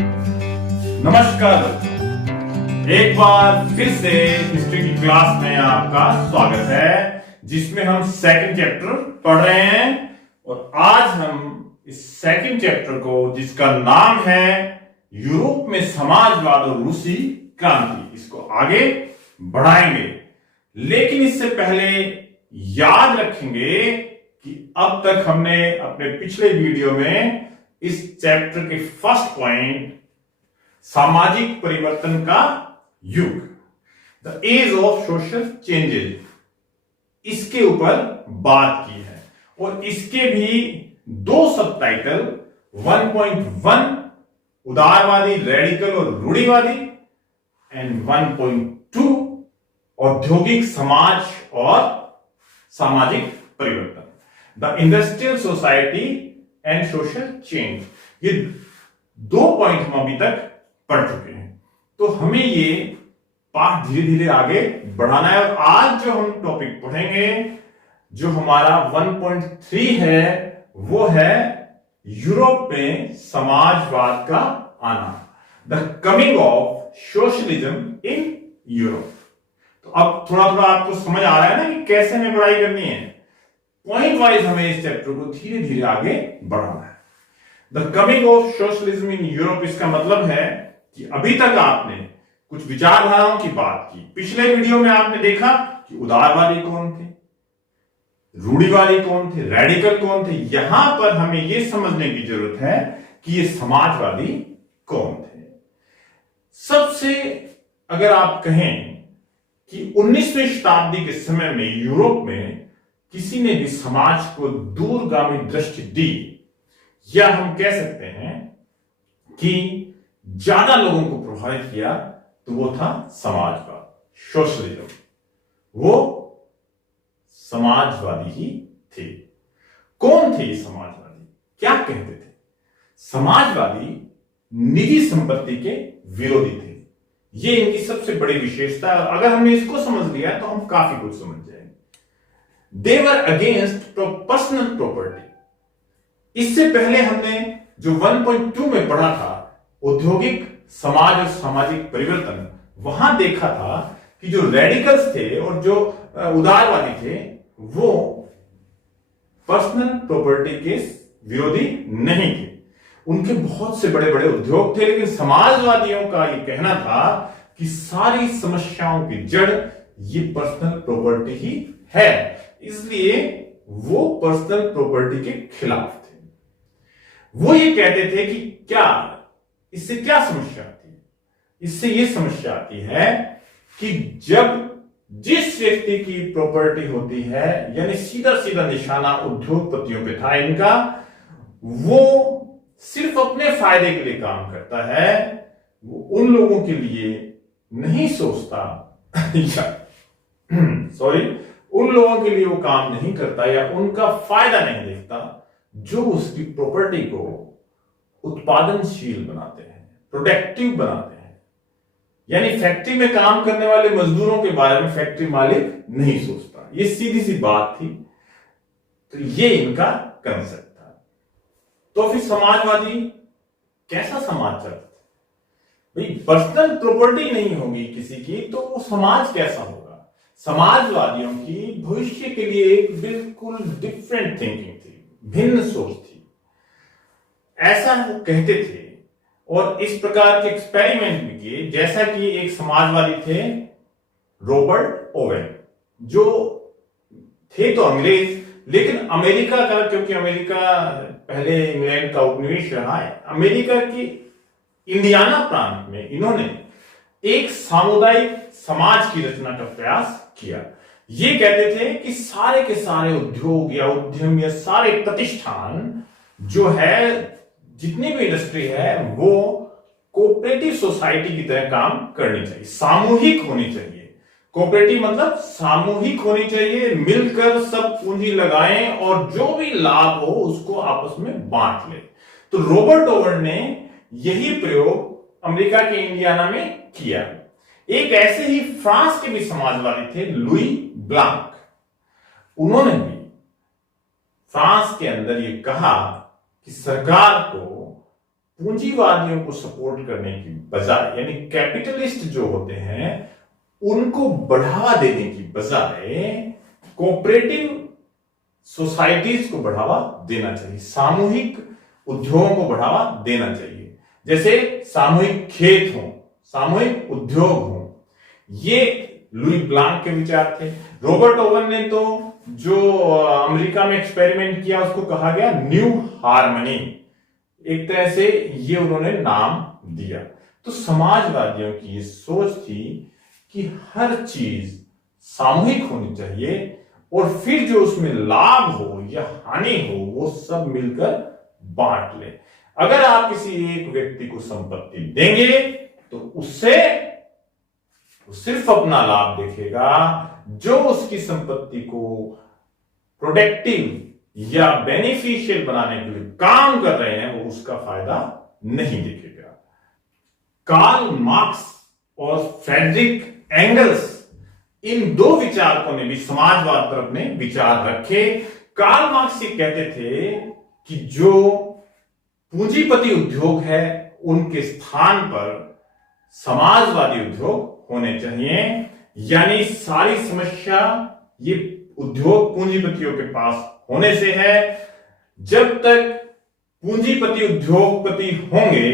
नमस्कार दोस्तों, एक बार फिर से हिस्ट्री की क्लास में आपका स्वागत है, जिसमें हम सेकंड चैप्टर पढ़ रहे हैं। और आज हम इस सेकंड चैप्टर को, जिसका नाम है यूरोप में समाजवाद और रूसी क्रांति, इसको आगे बढ़ाएंगे। लेकिन इससे पहले याद रखेंगे कि अब तक हमने अपने पिछले वीडियो में इस चैप्टर के फर्स्ट पॉइंट सामाजिक परिवर्तन का युग, the age of social changes, इसके ऊपर बात की है। और इसके भी दो सबटाइटल 1.1 उदारवादी, रेडिकल और रूढ़िवादी, एंड 1.2 औद्योगिक समाज और सामाजिक परिवर्तन, the industrial society and social change. ये दो पॉइंट हम अभी तक पढ़ चुके हैं, तो हमें ये पाठ धीरे धीरे आगे बढ़ाना है। और आज जो हम टॉपिक पढ़ेंगे, जो हमारा 1.3 है, वो है यूरोप में समाजवाद का आना, the coming of socialism in Europe. तो अब थोड़ा थोड़ा आपको समझ आ रहा है ना कि कैसे हमें पढ़ाई करनी है। पॉइंट वाइज हमें इस चैप्टर को धीरे धीरे आगे बढ़ाना है। The coming of socialism in Europe, इसका मतलब है कि अभी तक आपने कुछ विचारधाराओं की बात की। पिछले वीडियो में आपने देखा कि उदारवादी कौन थे, रूढ़िवादी कौन थे, रेडिकल कौन थे। यहां पर हमें यह समझने की जरूरत है कि ये समाजवादी कौन थे। सबसे अगर आप कहें कि 19वीं शताब्दी के समय में यूरोप में किसी ने भी समाज को दूरगामी दृष्टि दी, या हम कह सकते हैं कि ज्यादा लोगों को प्रभावित किया, तो वो था समाजवाद, सोशलिज्म। वो समाजवादी ही थे। कौन थे ये समाजवादी? क्या कहते थे? समाजवादी निजी संपत्ति के विरोधी थे। ये इनकी सबसे बड़ी विशेषता है। अगर हमने इसको समझ लिया तो हम काफी कुछ समझ जाएंगे। दे वर अगेंस्ट पर्सनल प्रॉपर्टी। इससे पहले हमने जो 1.2 में पढ़ा था, औद्योगिक समाज और सामाजिक परिवर्तन, वहां देखा था कि जो रेडिकल्स थे और जो उदारवादी थे, वो पर्सनल प्रॉपर्टी के विरोधी नहीं थे। उनके बहुत से बड़े बड़े उद्योग थे, लेकिन समाजवादियों का ये कहना था कि सारी समस्याओं की जड़ ये पर्सनल प्रॉपर्टी ही है, इसलिए वो पर्सनल प्रॉपर्टी के खिलाफ थे। वो ये कहते थे कि क्या इससे क्या समस्या आती है? इससे ये समस्या आती है कि जब जिस व्यक्ति की प्रॉपर्टी होती है, यानी सीधा सीधा निशाना उद्योगपतियों पे था इनका, वो सिर्फ अपने फायदे के लिए काम करता है, वो उन लोगों के लिए नहीं सोचता उन लोगों के लिए वो काम नहीं करता या उनका फायदा नहीं देखता जो उसकी प्रॉपर्टी को उत्पादनशील बनाते हैं, प्रोडक्टिव बनाते हैं। यानी फैक्ट्री में काम करने वाले मजदूरों के बारे में फैक्ट्री मालिक नहीं सोचता। ये सीधी सी बात थी। तो ये इनका कंसेप्ट था। तो फिर समाजवादी कैसा समाज चाहते थे? भाई पर्सनल प्रॉपर्टी नहीं होगी किसी की, तो वो समाज कैसा होगा? समाजवादियों की भविष्य के लिए एक बिल्कुल डिफरेंट थिंकिंग थी, भिन्न सोच थी, ऐसा वो कहते थे। और इस प्रकार के एक्सपेरिमेंट भी किए। जैसा कि एक समाजवादी थे रॉबर्ट ओवेन, जो थे तो अंग्रेज, लेकिन अमेरिका का, क्योंकि अमेरिका पहले इंग्लैंड का उपनिवेश रहा है, अमेरिका की इंडियाना प्रांत में इन्होंने एक सामुदायिक समाज की रचना का प्रयास किया। ये कहते थे कि सारे के सारे उद्योग या उद्यम या सारे प्रतिष्ठान जो है, जितनी भी इंडस्ट्री है, वो कोऑपरेटिव सोसाइटी की तरह काम करनी चाहिए, सामूहिक होनी चाहिए। कोऑपरेटिव मतलब सामूहिक होनी चाहिए, मिलकर सब पूंजी लगाएं और जो भी लाभ हो उसको आपस में बांट ले। तो रॉबर्ट ओवेन ने यही प्रयोग अमेरिका के इंडियाना में किया। एक ऐसे ही फ्रांस के भी समाजवादी थे, लुई ब्लांक। उन्होंने भी फ्रांस के अंदर ये कहा कि सरकार को पूंजीवादियों को सपोर्ट करने की बजाय, यानी कैपिटलिस्ट जो होते हैं उनको बढ़ावा देने की बजाय कोऑपरेटिव सोसाइटीज को बढ़ावा देना चाहिए, सामूहिक उद्योगों को बढ़ावा देना चाहिए। जैसे सामूहिक खेत हो, सामूहिक उद्योग हो। ये लुई ब्लांक के विचार थे। रॉबर्ट ओवन ने तो जो अमेरिका में एक्सपेरिमेंट किया उसको कहा गया न्यू हार्मनी, एक तरह से ये उन्होंने नाम दिया। तो समाजवादियों की ये सोच थी कि हर चीज सामूहिक होनी चाहिए और फिर जो उसमें लाभ हो या हानि हो वो सब मिलकर बांट ले। अगर आप किसी एक व्यक्ति को संपत्ति देंगे तो उससे वो सिर्फ अपना लाभ देखेगा, जो उसकी संपत्ति को प्रोडक्टिव या बेनिफिशियल बनाने के लिए काम कर रहे हैं वो उसका फायदा नहीं देखेगा। कार्ल मार्क्स और फ्रेडरिक एंगल्स, इन दो विचारकों ने भी समाजवाद पर अपने विचार रखे। कार्ल मार्क्स ये कहते थे कि जो पूंजीपति उद्योग है उनके स्थान पर समाजवादी उद्योग होने चाहिए, यानी सारी समस्या ये उद्योग पूंजीपतियों के पास होने से है। जब तक पूंजीपति उद्योगपति होंगे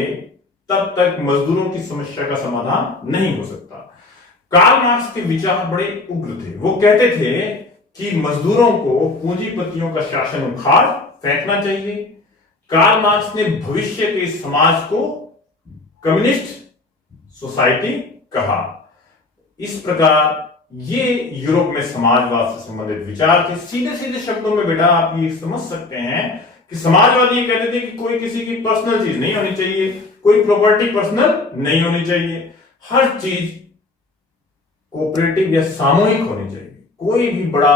तब तक मजदूरों की समस्या का समाधान नहीं हो सकता। कार्ल मार्क्स के विचार बड़े उग्र थे। वो कहते थे कि मजदूरों को पूंजीपतियों का शासन उखाड़ फेंकना चाहिए। कार्ल मार्क्स ने भविष्य के समाज को कम्युनिस्ट सोसाइटी कहा। इस प्रकार ये यूरोप में समाजवाद से संबंधित विचार थे। सीधे सीधे शब्दों में बेटा आप ये समझ सकते हैं कि समाजवादी ये कहते थे कि कोई किसी की पर्सनल चीज नहीं होनी चाहिए, कोई प्रॉपर्टी पर्सनल नहीं होनी चाहिए, हर चीज कोऑपरेटिव या सामूहिक होनी चाहिए। कोई भी बड़ा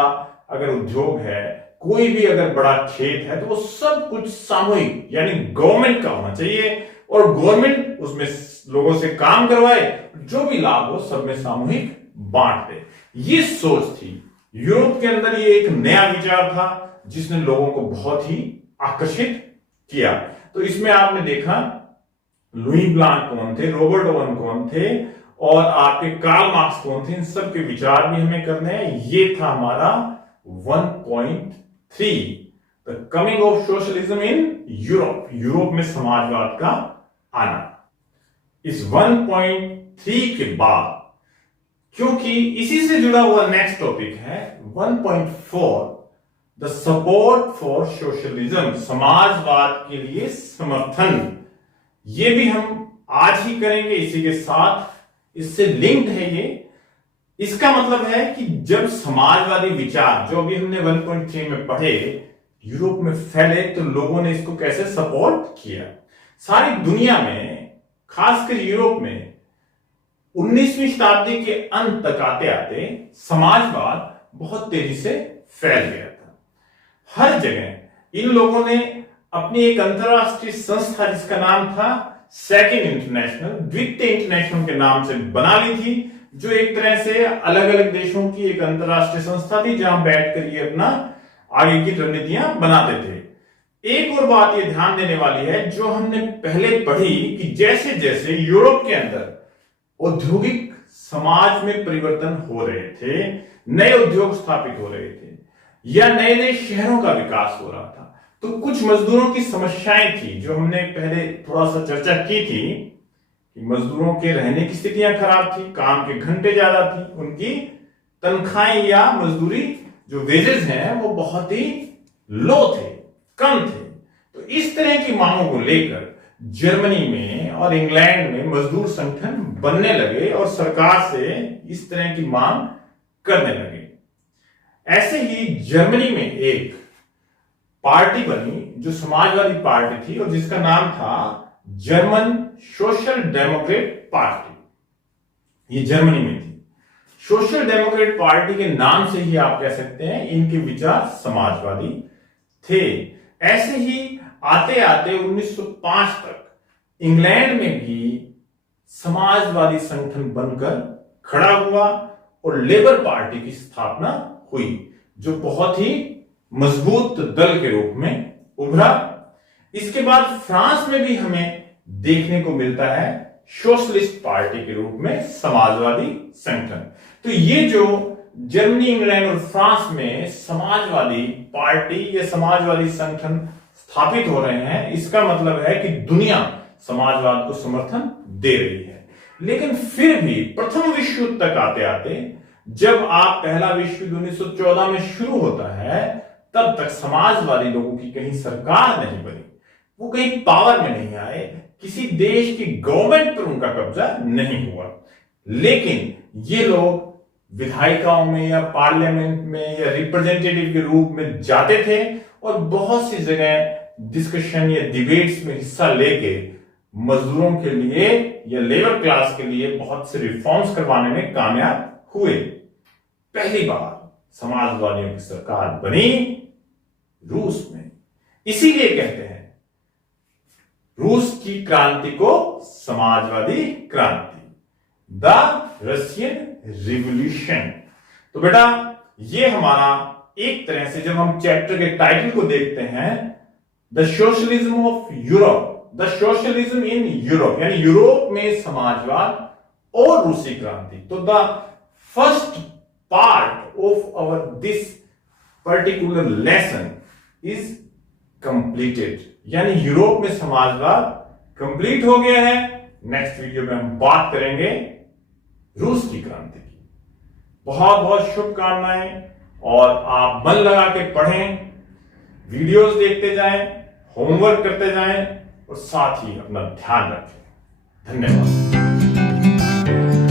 अगर उद्योग है, कोई भी अगर बड़ा खेत है तो वो सब कुछ सामूहिक यानी गवर्नमेंट का होना चाहिए और गवर्नमेंट उसमें लोगों से काम करवाए, जो भी लाभ हो सब में सामूहिक बांट दे। ये सोच थी। यूरोप के अंदर ये एक नया विचार था जिसने लोगों को बहुत ही आकर्षित किया। तो इसमें आपने देखा लुई ब्लांक कौन थे, रॉबर्ट ओवन कौन थे और आपके कार्ल मार्क्स कौन थे, इन सब के विचार भी हमें करने हैं। ये था हमारा 1.3 the coming of socialism in Europe, Europe में समाजवाद का आना। इस 1.3 के बाद, क्योंकि इसी से जुड़ा हुआ नेक्स्ट टॉपिक है 1.4 द सपोर्ट फॉर सोशलिज्म, समाजवाद के लिए समर्थन। ये भी हम आज ही करेंगे, इसी के साथ इससे लिंक्ड है ये। इसका मतलब है कि जब समाजवादी विचार जो अभी हमने 1.3 में पढ़े यूरोप में फैले तो लोगों ने इसको कैसे सपोर्ट किया। सारी दुनिया में खासकर यूरोप में 19वीं शताब्दी के अंत तक आते आते समाजवाद बहुत तेजी से फैल गया था। हर जगह इन लोगों ने अपनी एक अंतरराष्ट्रीय संस्था जिसका नाम था सेकंड इंटरनेशनल, द्वितीय इंटरनेशनल के नाम से बना ली थी, जो एक तरह से अलग अलग देशों की एक अंतरराष्ट्रीय संस्था थी जहां बैठकर ये अपना आगे की रणनीतियां बनाते थे। एक और बात ये ध्यान देने वाली है जो हमने पहले पढ़ी कि जैसे जैसे यूरोप के अंदर औद्योगिक समाज में परिवर्तन हो रहे थे, नए उद्योग स्थापित हो रहे थे या नए नए शहरों का विकास हो रहा था, तो कुछ मजदूरों की समस्याएं थी जो हमने पहले थोड़ा सा चर्चा की थी कि मजदूरों के रहने की स्थितियां खराब थी, काम के घंटे ज्यादा थी, उनकी तनख्वाहें या मजदूरी जो वेजेस हैं वो बहुत ही लो थे, कम थे। तो इस तरह की मांगों को लेकर जर्मनी में और इंग्लैंड में मजदूर संगठन बनने लगे और सरकार से इस तरह की मांग करने लगे। ऐसे ही जर्मनी में एक पार्टी बनी जो समाजवादी पार्टी थी और जिसका नाम था जर्मन सोशल डेमोक्रेट पार्टी। ये जर्मनी में थी। सोशल डेमोक्रेट पार्टी के नाम से ही आप कह सकते हैं इनके विचार समाजवादी थे। ऐसे ही आते आते 1905 तक इंग्लैंड में भी समाजवादी संगठन बनकर खड़ा हुआ और लेबर पार्टी की स्थापना हुई जो बहुत ही मजबूत दल के रूप में उभरा। इसके बाद फ्रांस में भी हमें देखने को मिलता है सोशलिस्ट पार्टी के रूप में समाजवादी संगठन। तो ये जो जर्मनी, इंग्लैंड और फ्रांस में समाजवादी पार्टी या समाजवादी संगठन स्थापित हो रहे हैं, इसका मतलब है कि दुनिया समाजवाद को समर्थन दे रही है। लेकिन फिर भी प्रथम विश्व युद्ध तक आते आते, जब आप पहला विश्व युद्ध 1914 में शुरू होता है, तब तक समाजवादी लोगों की कहीं सरकार नहीं बनी, वो कहीं पावर में नहीं आए, किसी देश की गवर्नमेंट पर उनका कब्जा नहीं हुआ। लेकिन ये लोग विधायिकाओं में या पार्लियामेंट में या रिप्रेजेंटेटिव के रूप में जाते थे और बहुत सी जगह डिस्कशन या डिबेट्स में हिस्सा लेके मजदूरों के लिए या लेबर क्लास के लिए बहुत से रिफॉर्म्स करवाने में कामयाब हुए। पहली बार समाजवादियों की सरकार बनी रूस में। इसीलिए कहते हैं रूस की क्रांति को समाजवादी क्रांति, द रशियन रिवॉल्यूशन। तो बेटा ये हमारा एक तरह से, जब हम चैप्टर के टाइटल को देखते हैं, the socialism of Europe, the socialism in Europe, यानी यूरोप में समाजवाद और रूसी क्रांति, तो the first part of our this particular lesson is completed, यानी यूरोप में समाजवाद कंप्लीट हो गया है। नेक्स्ट वीडियो में हम बात करेंगे रूस की क्रांति की। बहुत बहुत शुभकामनाएं, और आप मन लगा के पढ़ें, वीडियोस देखते जाएं, होमवर्क करते जाएं और साथ ही अपना ध्यान रखें। धन्यवाद।